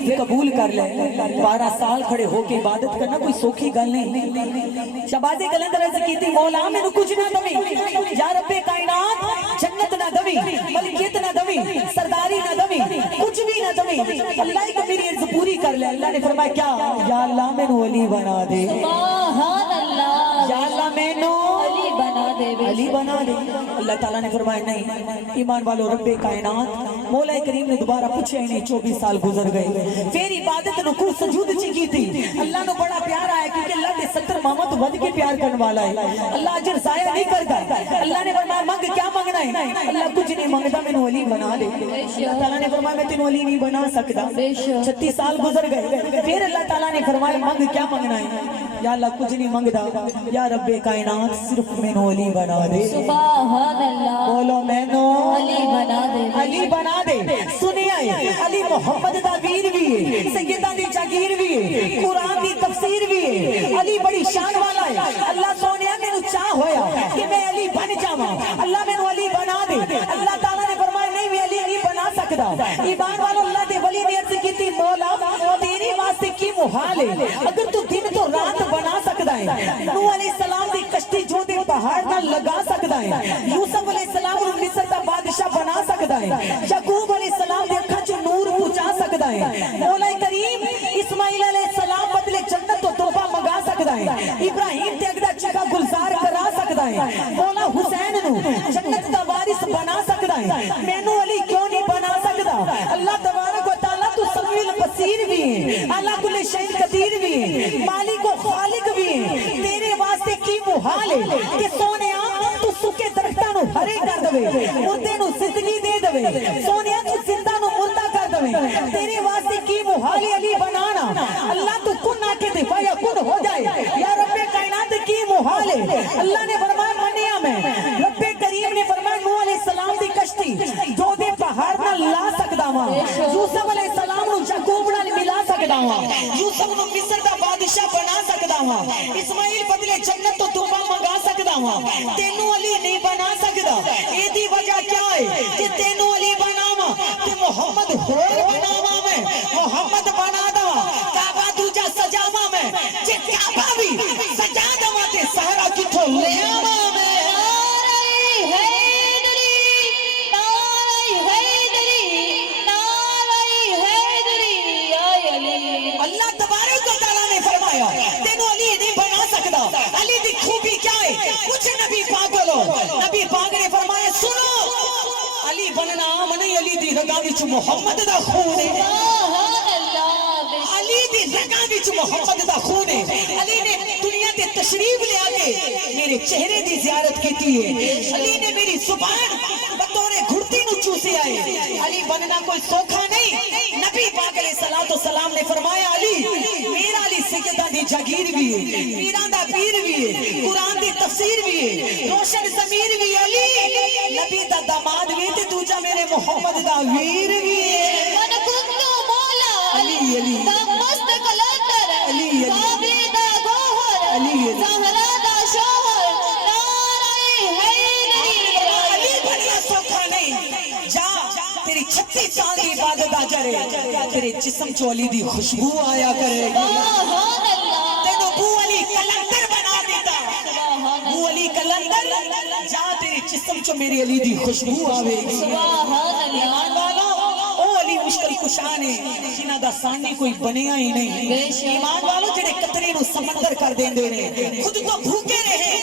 عرض قبول کر لے 12 سال کھڑے ہو کے عبادت کرنا کوئی سوکھی گل نہیں شہباز قلندر عرض کی تھی مولا میں نے کچھ نہ دوی یا رب کائنات جنت نہ دوی ملکیت نہ دوی سرداری نہ دوی کچھ بھی نہ دوی اللہ ہی کو میری عرض پوری کر لے اللہ نے فرمایا کیا یا اللہ میں نے ولی بنا دے سبحان اللہ یا اللہ میں نے علی بنا دے اللہ تعالیٰ نے فرمایا نہیں ایمان والو رب کائنات مولا کریم نے دوبارہ پوچھے انہیں 24 سال گزر گئے پھر عبادت رکوع سجود کی تھی اللہ نے بڑا پیار آیا کیونکہ اللہ کے 70 مامت ود کے پیار کرنے والا ہے اللہ اجر ضائع نہیں کرتا اللہ نے فرمایا مانگ کیا مانگنا ہے اللہ کچھ نہیں مانگتا میں نے ولی بنا دے اللہ تعالیٰ نے فرمایا میں تینوں ولی نہیں بنا سکتا 36 سال گزر گئے پھر اللہ تعالیٰ نے فرمایا مانگ کیا مانگنا ہے یا اللہ کچھ نہیں مانگتا یا رب کائنات صرف میں نے ولی بنا دے سبحان اللہ بولو میں نے علی بنا دے علی بنا دے سنیا ہے علی محمد دا ویر بھی ہے سیدہ دی جاگیر بھی ہے قرآن دی تفسیر بھی ہے علی بڑی شان والا ہے اللہ سونیا میں نے چاہ ہویا کہ میں علی بن جاواں اللہ میں نے علی بنا دے اللہ تعالیٰ نے فرمایا نہیں میں علی نہیں بنا سکتا ایمان والو اللہ دے ولی نے عرض کی تھی مولا تیری واسطے کی محال ہے اگر تو دن تو رات بنا سکتا ہے نوح علیہ السلام دی کشتی جو دے پہاڑ نہ لگا سکتا ہے یوسف علیہ السلام کو مصر دا بادشاہ بنا سکتا ہے یعقوب علیہ السلام دے اکھاں چ نور پہنچا سکتا ہے مولا کریم اسماعیل علیہ السلام بدلے جنت تو تحفہ منگا سکتا ہے ابراہیم تے اگدا چکا گلزار کرا سکتا ہے مولا حسین نو جنت دا وارث بنا سکتا ہے مینوں علی کیوں نہیں بنا سکتا اللہ تبارک و تعالی تو سمیع البصیر بھی ہے اللہ کل شیء قدیر بھی ہے مالک و خالق بھی ہے تیرے واسطے کی محال ہے کہ سونیا تو سکے درختاں نو ہرے کر دے مردے نو زندگی دے دے سونیا تو زندہ نو مردہ کر دے تیرے واسطے کی محال علی بنانا اللہ تو کن آ کے دفاع کن ہو جائے یا رب کائنات کی محال ہے اللہ نے فرمایا منیا میں رب کریم نے فرمایا نوح علیہ السلام دی کشتی جو دے پہاڑ نہ لا سکدا وا یوسف علیہ السلام نو یعقوب نال ملا سکدا وا یوسف نو مصر دا بادشاہ بنا سکدا وا اسماعیل بدلے جنت تو تحفہ منگا سکدا وا تینوں علی نہیں بنا سکدا اے دی وجہ کیا ہے کہ تینوں علی بناواں تے محمد ہور بناواں میں محمد بنا دا کعبہ دوجا سجاواں میں جے کعبہ بھی سجا دواں تے سہرا کتھوں لے آواں میں اللہ تبارک و تعالیٰ نے فرمایا تینوں علی نہیں بنا سکتا علی دی خوبی کیا ہے کچھ نبی پاک لو نبی پاک نے فرمایا سنو علی بننا عام نہیں علی دی رگاں وچ محمد دا خون ہے علی دی رگاں وچ محمد دا خون ہے علی نے دنیا تے تشریف لے آ کے میرے چہرے دی زیارت کیتی ہے علی نے میری زبان بطور گھڑتی نو چوسے آئے علی بننا کوئی سوکھا نہیں نبی پاک علیہ السلام نے فرمایا علی میرا علی سیدہ دی جاگیر بھی ہے پیران دا پیر بھی ہے قرآن دی تفسیر بھی ہے روشن ضمیر بھی علی نبی دا داماد بھی تے دوجا میرے محمد دا ویر بھی ہے من کنتو مولا علی علی دا مست قلندر علی کعبے دا گوہر علی زہرا دا شوہر نعرہ حیدری علی بننا سوکھا نہیں جا تیری 36 سال کی عبادت آ جائے تیرے جسم چو علی دی خوشبو آیا کرے سبحان اللہ تینو بو علی کلندر بنا دیتا بو علی کلندر جا تیرے جسم چو میری علی دی خوشبو آوے گی سبحان ایمان اللہ والو او علی مشکل کشانے جنہ دا سانی کوئی بنیا ہی نہیں ایمان والو جڑے قطرے نو سمندر کر دیں دے رہے خود تو بھوکے رہے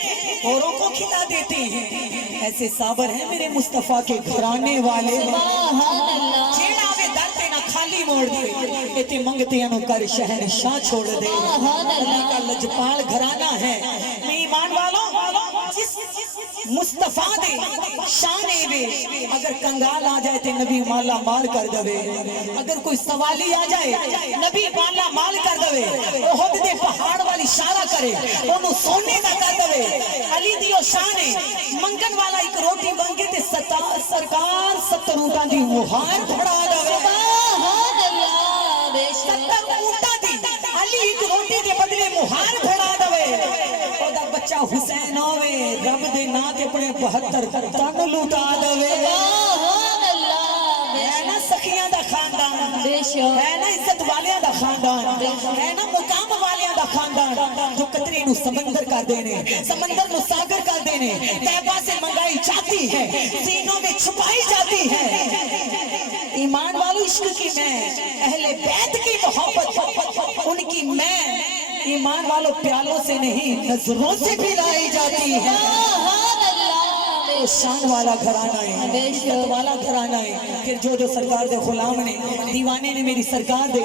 اوروں کو کھلا دیتے ہیں ایسے صابر ہیں میرے مصطفیٰ کے گھرانے والے سبحان اللہ جیڑا میں درتے نہ خالی موڑ دے ایتے منگتے انو کر شہنشاہ چھوڑ دے سبحان اللہ کا لجپال گھرانہ ہے میں ایمان والوں جس مصطفیٰ دے شانے بے اگر کنگال آ جائے تے نبی مالا مال کر دوے اگر کوئی سوالی آ جائے نبی مالا مال کر دوے احد دے پہاڑ والی اشارہ کرے انہوں سونے دا کر دوے علی دیو شانے منگن والا ایک روٹی بنگے تے سرکار 70 اونٹاں دی مہار پھڑا دوے سبحان اللہ بے شک 70 اونٹاں دی علی ایک روٹی دے بدلے مہار پھڑا دوے بچہ حسین ہوئے رب دے نا تے اپنے 72 تن لوٹا دوے سبحان اللہ میں نا سخیاں دا خان خاندان بے شک ہے نا عزت والیاں دا خاندان ہے نا مقام والیاں دا خاندان جو قطرے نو سمندر کر دینے سمندر نو ساگر کر دینے طیبہ سے منگائی جاتی ہے سینوں میں چھپائی جاتی ہے ایمان والو عشق کی میں اہل بیت کی محبت ان کی میں ایمان والو پیالوں سے نہیں نظروں سے بھی لائی جاتی ہے سبحان اللہ شان والا گھرانہ ہے عزت والا گھرانہ ہے پھر جو سرکار دے غلام نے دیوانے نے میری سرکار دے